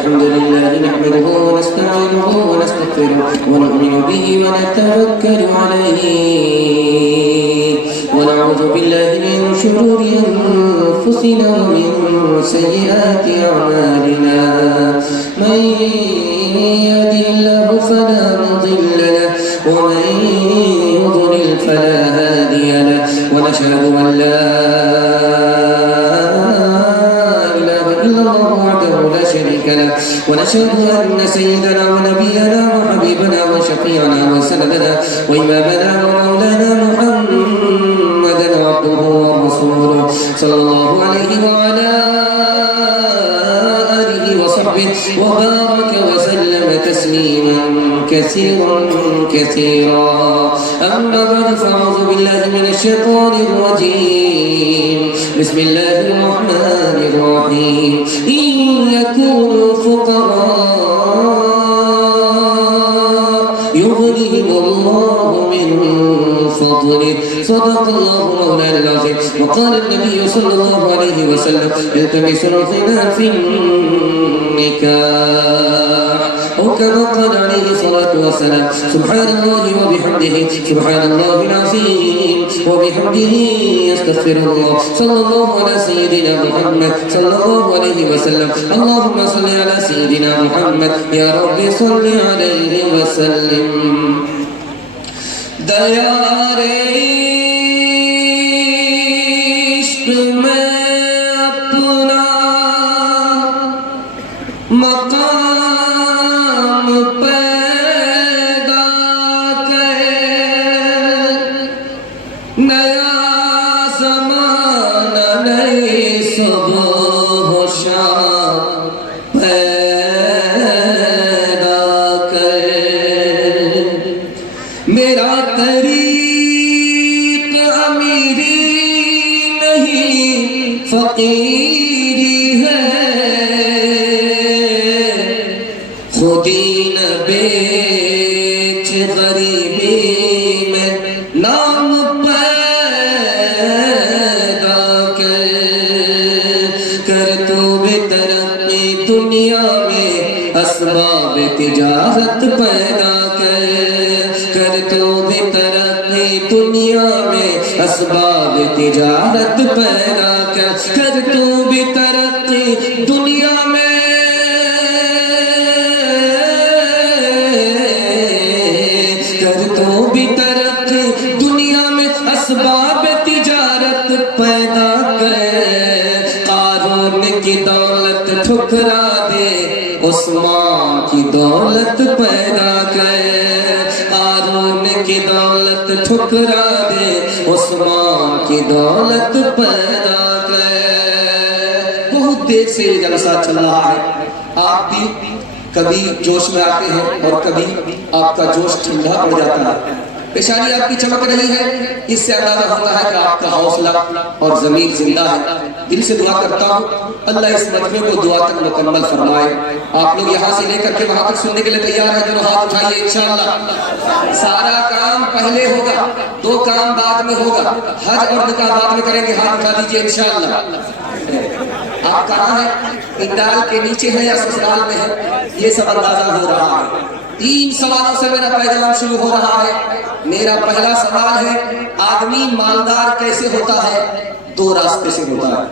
الحمد لله نحمده ونستعينه ونستغفره ونؤمن به ونتوكل عليه ونعوذ بالله من شرور أنفسنا ومن سيئات أعمالنا من يهده الله فلا مضل له ومن يضلل فلا هادي له ونشهد أن لا إله إلا الله وحده لا شريك له ونشهد أن سيدنا ونبينا وحبيبنا وشفيعنا وسندنا وإمامنا ومولانا محمدا عبده ورسوله صلى الله عليه وعلى آله وصحبه وبارك وسلم تسليما كثيرا كثيرا. أما بعد فأعوذ بالله من الشيطان الرجيم. بسم الله الرحمن الرحيم. إن يكونوا فقراء يغنيهم الله من فضله. صدق الله مولانا العظيم. وقال النبي صلى الله عليه وسلم التمسوا الغنى في النكاح أو كما قال عليه الصلاة والسلام. سبحان الله وبحمده سبحان الله العظيم وبحمده استغفر الله. صلى الله على سيدنا محمد صلى الله عليه وسلم. اللهم صل على سيدنا محمد يا رب صل عليه وسلم. دیار عشق میں اپنا مقام پیدا کر نیا زمانہ نئی صبح و شام پیدا کر. میرا طریق امیری نہیں فقیری ہے خودی نہ بیچ غریبی میں نام پیدا کر تو بے ترقی دنیا میں اسباب تجارت پیدا کر تو بھی ترقی دنیا میں اسباب تجارت پیدا کر تو بھی ترقی دنیا میں تو بھی ترقی دنیا میں اسباب تجارت پیدا کر. قارون کی دولت ٹھکرا دے عثمان کی دولت پیدا کر. قارون کی دولت ٹھکرا دے عثمان کی دولت پیدا کر. بہت دیر سے یہ جلسہ چل رہا ہے. آپ بھی کبھی جوش میں آتے ہیں اور کبھی آپ کا جوش ٹھنڈا پڑ جاتا ہے. پیشانی آپ کی چمک رہی ہے اس سے اندازہ ہوتا ہے کہ آپ کا حوصلہ اور ضمیر زندہ ہے. دل سے دعا کرتا ہوں اللہ اس مجمع کو دعا تک مکمل فرمائے. آپ لوگ یہاں سے لے کر کے وہاں تک سننے کے لیے تیار ہیں؟ جو ہاتھ اٹھائیے انشاءاللہ. سارا کام پہلے ہوگا, 2 کام بعد میں ہوگا. حج اور نکاح بعد میں کریں گے. ہاتھ اٹھا دیجیے انشاءاللہ. آپ کہاں ہیں؟ اندال کے نیچے ہیں یا سسرال میں ہیں؟ یہ سب اندازہ ہو رہا ہے. 3 سوالوں سے میرا پیغام شروع ہو رہا ہے. میرا پہلا سوال ہے آدمی مالدار کیسے ہوتا ہے؟ 2 راستے سے ہوتا ہے.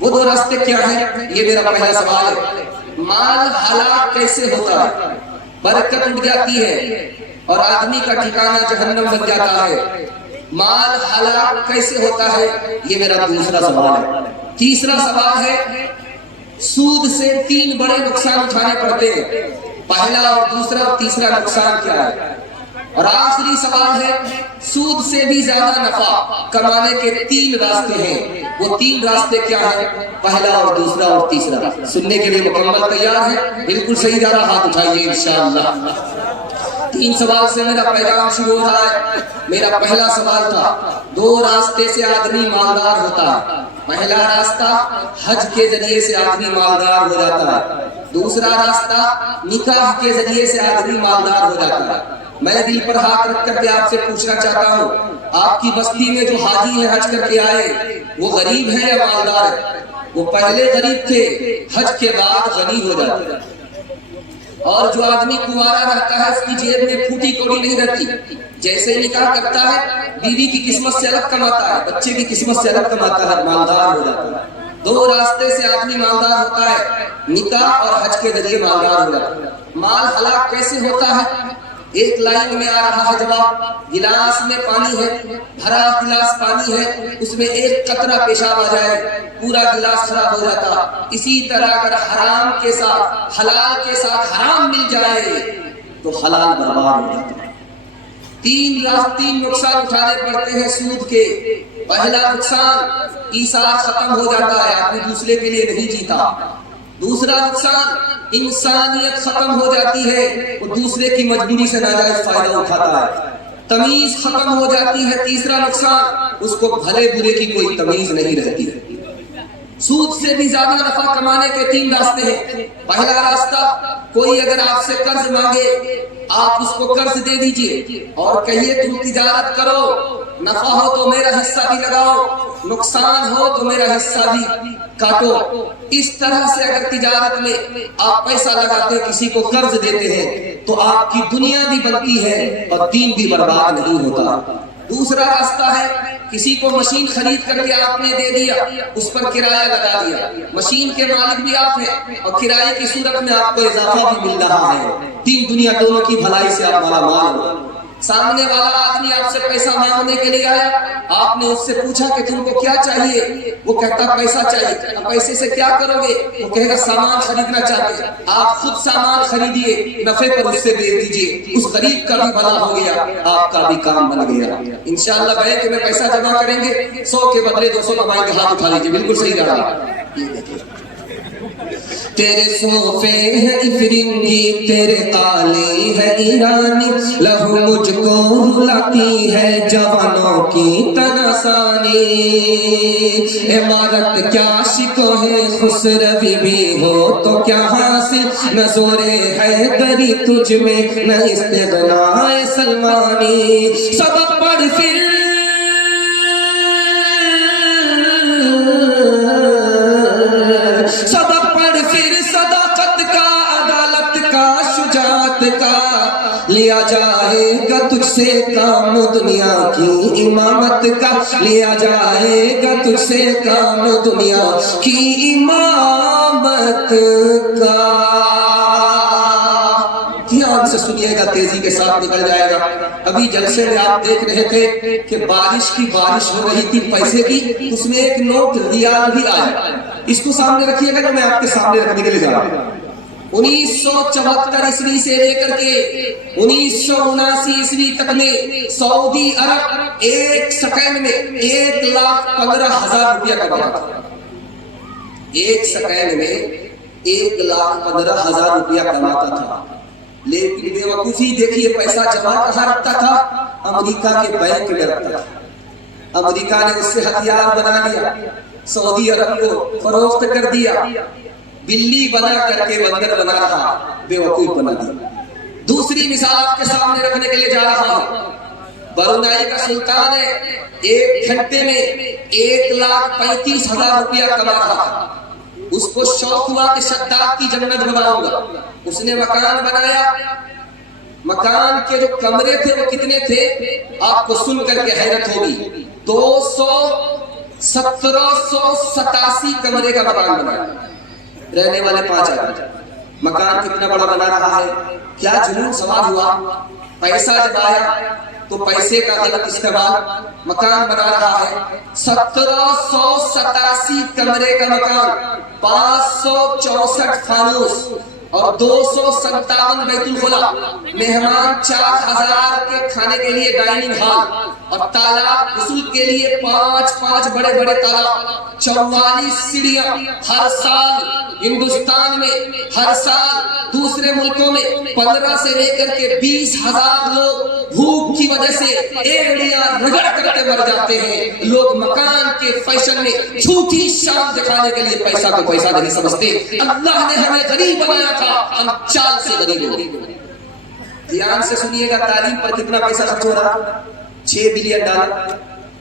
وہ 2 راستے کیا ہیں؟ یہ میرا پہلا سوال ہے. مال ہلاک کیسے ہوتا ہے؟ برکت اٹھ جاتی ہے اور آدمی کا ٹھکانہ جہنم بن جاتا ہے. مال ہلاک کیسے ہوتا ہے؟ یہ میرا دوسرا سوال ہے. تیسرا سوال ہے سود سے 3 بڑے نقصان اٹھانے پڑتے ہیں. پہلا اور دوسرا اور تیسرا نقصان کیا ہے؟ اور آخری سوال ہے سود سے بھی زیادہ نفع کمانے کے 3 راستے ہیں. وہ 3 راستے کیا ہیں؟ پہلا اور دوسرا اور تیسرا. سننے کے لیے مکمل تیار ہے؟ بالکل صحیح جا رہا, ہاتھ اٹھائیے انشاءاللہ. 3 سوال سے میرا پیغام شروع ہو رہا ہے. میرا پہلا سوال تھا 2 راستے سے آدمی مالدار ہوتا ہے. پہلا راستہ حج کے ذریعے سے آدمی مالدار ہو جاتا ہے. دوسرا راستہ نکاح کے ذریعے سے آدمی مالدار ہو جاتا ہے. میں دل پر ہاتھ رکھ کر کے آپ سے پوچھنا چاہتا ہوں آپ کی بستی میں جو حاجی ہیں حج کر کے آئے وہ غریب ہیں یا مالدار ہیں؟ وہ پہلے غریب تھے، حج کے بعد غنی ہو جاتے ہیں۔ اور جو آدمی کنوارا رہتا ہے اس کی جیب میں پھوٹی کوڑی نہیں رہتی، جیسے نکاح کرتا ہے بیوی کی قسمت سے الگ کماتا ہے، بچے کی قسمت سے الگ کماتا ہے، مالدار ہو جاتا ہے۔ دو راستے سے آدمی مالدار ہوتا ہے، نکاح اور حج کے ذریعے مالدار ہو جاتا ہے۔ مال ہلاک کیسے ہوتا ہے؟ ایک لائن میں آ رہا ہے جواب، گلاس میں پانی ہے، بھرا گلاس پانی ہے، اس میں ایک قطرہ پیشاب آ جائے پورا گلاس خراب ہو جاتا۔ اسی طرح اگر حرام کے ساتھ حلال کے ساتھ حرام مل جائے تو حلال برباد ہو جاتا ہے۔ تین نقصان اٹھانے پڑتے ہیں سود کے۔ پہلا نقصان ایثار ختم ہو جاتا ہے، آدمی دوسرے کے لیے نہیں جیتا۔ دوسرا نقصان انسانیت ختم ہو جاتی ہے، وہ دوسرے کی مجبوری سے ناجائز فائدہ اٹھاتا ہے۔ تمیز ختم ہو جاتی ہے۔ تیسرا نقصان اس کو بھلے برے کی کوئی تمیز نہیں رہتی ہے۔ سود سے بھی زیادہ نفع کمانے کے 3 راستے ہیں۔ پہلا راستہ، کوئی اگر آپ سے قرض مانگے آپ اس کو قرض دے دیجئے اور کہیے تم تجارت کرو، نفع ہو تو میرا حصہ بھی لگاؤ، نقصان ہو تو میرا حصہ بھی کاٹو۔ اس طرح سے اگر تجارت میں آپ پیسہ لگاتے کسی کو قرض دیتے ہیں تو آپ کی دنیا بھی بنتی ہے اور دین بھی برباد نہیں ہوتا۔ دوسرا راستہ ہے، کسی کو مشین خرید کر کے آپ نے دے دیا، اس پر کرایہ لگا دیا، مشین کے مالک بھی آپ ہیں اور کرایے کی صورت میں آپ کو اضافہ بھی مل رہا ہے، دین دنیا دونوں کی بھلائی سے آپ مالا مال ہو۔ سامنے والا آدمی آپ سے پیسہ مانگنے کے لیے آیا، آپ نے اس سے پوچھا کہ تم کو کیا چاہیے؟ وہ کہتا پیسہ چاہیے۔ اب پیسے سے کیا کرو گے؟ وہ کہے گا سامان خریدنا چاہتے ہیں۔ آپ خود سامان خریدیے، نفع پر اس سے بیچ دیجیے، اس غریب کا بھی بھلا ہو گیا، آپ کا بھی کام بن گیا۔ انشاءاللہ بینک میں پیسہ جمع کریں گے، 100 کے بدلے 200 کمائیں گے، ہاتھ اٹھا لیجیے، بالکل صحیح رہا۔ یہ دیکھیں تیرے صوفے ہے افرنگی، تیرے قالی ہے ایرانی، لہو مجھ کو رلاتی ہے جوانوں کی تناسانی۔ عمارت کیا شکو ہے، خسروی بھی ہو تو کیا حاصل، نہ زور حیدری تجھ میں نہ استغناء سلمانی۔ سبق پڑھ پھر سبق پڑھ پھر صداقت کا، عدالت کا، شجاعت کا، لیا جائے گا تجھ سے کام دنیا کی امامت کا، لیا جائے گا تجھ سے کام دنیا کی امامت کا۔ دھیان سے سنیے گا، تیزی کے ساتھ نکل جائے گا۔ ابھی جلسے میں آپ دیکھ رہے تھے کہ بارش کی بارش ہو رہی تھی پیسے کی، اس میں ایک نوٹ ریال بھی آیا، اس کو سامنے رکھیے گا جو میں آپ کے سامنے رکھنے کے لیے جا رہا ہوں۔ 1974 عیسوی سے لے کر کے 1979 عیسوی تک میں سعودی عرب ایک سیکنڈ میں 1,15,000 روپیہ کماتا تھا۔ ایک سیکنڈ میں 1,15,000 روپیہ کماتا تھا، لیکن بے وقوفی دیکھیے پیسہ جمع کہاں رکھتا تھا؟ امریکہ کے بینک میں رکھتا تھا۔ امریکہ نے اس سے ہتھیار بنا لیا، سعودی عرب کو فروخت کر دیا، بلی بنا کر کے بندر بنا رہا، بے وقوف بنا دیا۔ دوسری مثال آپ کے سامنے رکھنے کے لیے جا رہا ہوں۔ برونائی کا سلطان ہے، 1 گھنٹے میں 1,35,000 روپیہ کما رہا تھا۔ اس کو شوق ہوا کہ شداد کی جنت بناؤں گا، اس نے مکان بنایا۔ مکان کے جو کمرے تھے وہ کتنے تھے آپ کو سن کر کے حیرت ہوگی، 1787 کمرے کا مکان بنایا، رہنے والے 5 آدمی۔ مکان کتنا بڑا بنا رہا ہے، کیا جنون سوال ہوا؟ پیسہ جب آیا تو پیسے کا غلط استعمال، مکان بنا رہا ہے 1787 کمرے کا مکان، 564 فانوس اور 257 بیت الخلا، مہمان 4000 کے کھانے کے لیے ڈائننگ ہال، اور تالاب غسل کے لیے 5 بڑے بڑے تالاب، 44 سیڑھیاں۔ ہر سال ہندوستان میں، ہر سال دوسرے ملکوں میں 15 سے لے کر کے 20,000 لوگ بھوک کی وجہ سے ایڑیاں رگڑ کر کے مر جاتے ہیں۔ لوگ مکان کے فیشن میں جھوٹی شان دکھانے کے لیے پیسہ کو پیسہ نہیں سمجھتے۔ اللہ نے ہمیں غریب بنایا تھا، ہم چال سے غریب ہو گئے۔ دھیان سے سنیے گا، تعلیم پر کتنا پیسہ خرچ ہو رہا؟ $6 بلین۔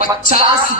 $50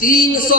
300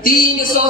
300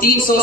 300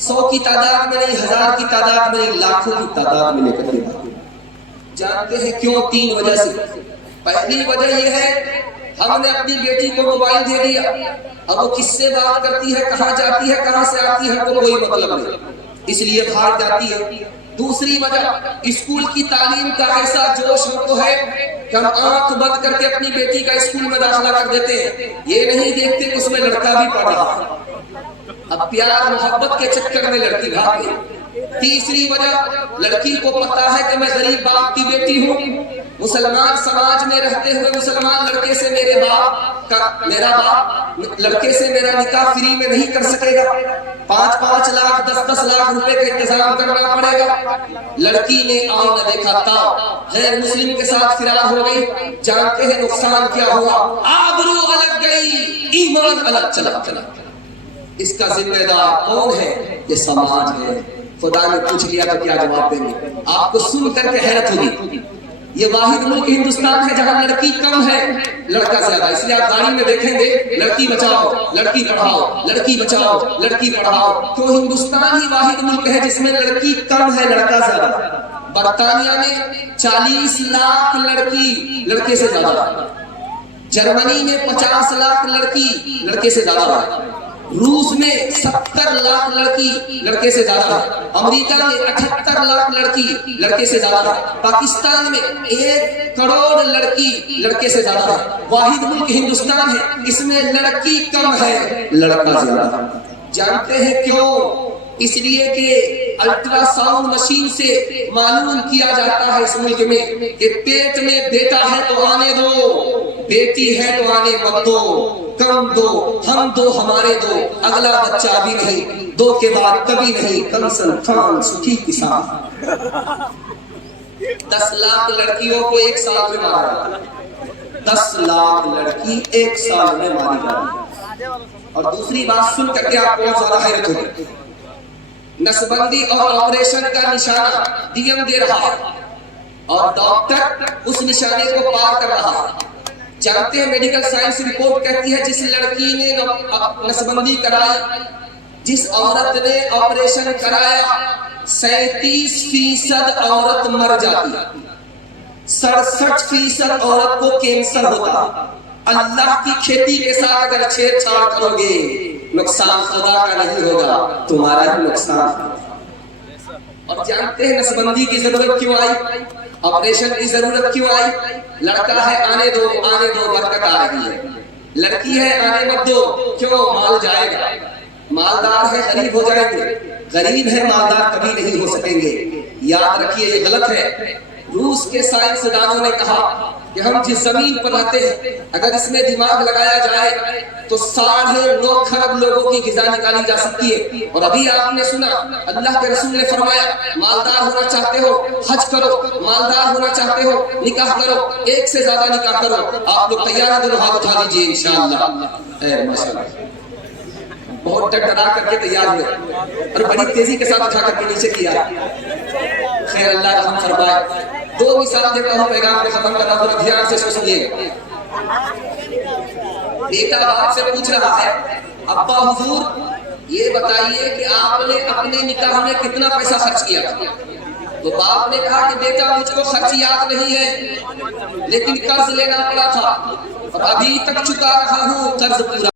100 کی تعداد میں نہیں، 1000 کی تعداد میں نہیں، لاکھوں کی تعداد میں لے کر کے بھاگے۔ جانتے ہیں کیوں؟ 3 وجہ سے۔ پہلی وجہ یہ ہے ہم نے اپنی بیٹی کو موبائل دے دیا، اب وہ کس سے بات کرتی ہے، کہاں جاتی ہے، کہاں سے آتی ہے، تو کوئی مطلب نہیں، اس لیے بھاگ جاتی ہے۔ دوسری وجہ اسکول کی تعلیم کا ایسا جوش ہم کو ہے کہ ہم آنکھ بند کر کے اپنی بیٹی کا اسکول میں داخلہ کر دیتے ہیں، یہ نہیں دیکھتے کہ اس میں لڑکا بھی پڑھ رہا ہے۔ اب پیار محبت کے چکر میں لڑکی بھاگ گئی۔ تیسری وجہ لڑکی کو پتا ہے کہ میں غریب باپ کی بیٹی ہوں، مسلمان سماج میں رہتے ہوئے مسلمان لڑکے سے میرا باپ لڑکے سے میرا نکاح فری میں نہیں کر سکے گا، 5-5 لاکھ 10-10 لاکھ روپے کا انتظام کرنا پڑے گا۔ لڑکی نے آؤ نہ دیکھا تاؤ غیر مسلم کے ساتھ فرار ہو گئی۔ جانتے ہیں نقصان کیا ہوا؟ آبرو الگ گئی، ایمان الگ چلا۔ اس کا ذمہ دار کون ہے؟ یہ سماج ہے۔ خدا نے پوچھ لیا تو کیا جواب دیں گے؟ آپ کو سن کر کے حیرت ہوگی۔ یہ واحد ملک ہندوستان ہے جہاں لڑکی کم ہے، لڑکا زیادہ۔ اس لیے آپ گاڑی میں دیکھیں گے لڑکی بچاؤ، لڑکی پڑھاؤ، لڑکی بچاؤ، لڑکی پڑھاؤ۔ کیوں؟ ہندوستان ہی واحد ملک ہے جس میں لڑکی کم ہے، لڑکا زیادہ۔ برطانیہ میں 40 لاکھ لڑکی لڑکے سے زیادہ ہے، جرمنی میں 50 لاکھ لڑکی لڑکے سے زیادہ ہے، روس میں 70 لاکھ لڑکی لڑکے سے زیادہ ہے، امریکہ میں 78 لاکھ لڑکی لڑکے سے زیادہ ہے، پاکستان میں 1 کروڑ لڑکی لڑکے سے زیادہ ہے۔ واحد ملک ہندوستان ہے، اس میں لڑکی کم ہے، لڑکا زیادہ ہے۔ جانتے ہیں کیوں؟ اس لیے کہ الٹرا ساؤنڈ مشین سے معلوم کیا جاتا ہے اس ملک میں کہ پیٹ میں بیٹا ہے تو آنے دو، بیٹی ہے تو آنے مت دو، کم دو، ہم دو ہمارے دو، اگلا بچہ بھی نہیں، 2 کے بعد کبھی نہیں، کنسن خان سکھی کسان۔ 10 لاکھ لڑکیوں کو 1 سال میں مارا، 10 لاکھ لڑکی 1 سال میں ماری جاتی۔ اور دوسری بات سن کر کے آپ کو زیادہ حیرت ہوگی، نسبندی اور آپریشن کا نشانہ ڈی ایم دے رہا ہے اور ڈاکٹر اس نشانے کو پار کر رہا ہے۔ جانتے ہیں میڈیکل سائنس رپورٹ کہتی ہے جس لڑکی نے نسبندی کرائی، جس عورت نے آپریشن کرایا، 37% عورت مر جاتی ہے، 67% عورت کو کینسر ہوتا ہے۔ اللہ کی کھیتی کے ساتھ اگر چھیڑ چھاڑ کرو گے نقصان خدا کا نہیں ہوگا، تمہارا ہی نقصان۔ اور جانتے ہیں نسبندی کی ضرورت کیوں آئی، آپریشن کی ضرورت کیوں آئی؟ لڑکا ہے آنے دو، آنے دو، برکت آ رہی ہے۔ لڑکی ہے آنے مت دو، کیوں؟ مال جائے گا۔ مالدار ہے غریب ہو جائیں گے، غریب ہے مالدار کبھی نہیں ہو سکیں گے۔ یاد رکھیے یہ غلط ہے۔ روس کے سائنسدانوں نے کہا کہ ہم جس زمین پر رہتے ہیں اگر اس میں دماغ لگایا جائے تو 9.5 کھرب لوگوں کی غذا نکالی جا سکتی ہے۔ اور ابھی آپ نے سنا اللہ کے رسول نے فرمایا مالدار ہونا چاہتے ہو حج کرو، مالدار ہونا چاہتے ہو نکاح کرو، 1 سے زیادہ نکاح کرو۔ آپ لوگ تیار ہیں؟ دونوں ہاتھ اٹھا دیجیے انشاءاللہ۔ ماشاءاللہ بہت ٹکرا کر کے تیار ہوئے اور بڑی تیزی کے ساتھ اٹھا کر کے نیچے کیا۔ خیر اللہ رحم فرمائے۔ 2 مثال دیتا ہوں پیغام کو ختم کرنا، تو دھیان سے سنیے۔ بیٹا باپ سے پوچھ رہا ہے ابا حضور یہ بتائیے کہ آپ نے اپنے نکاح میں کتنا پیسہ خرچ کیا تھا؟ تو باپ نے کہا کہ بیٹا مجھ کو خرچ یاد نہیں ہے لیکن قرض لینا پڑا تھا اور ابھی تک چکا رہا ہوں، قرض پورا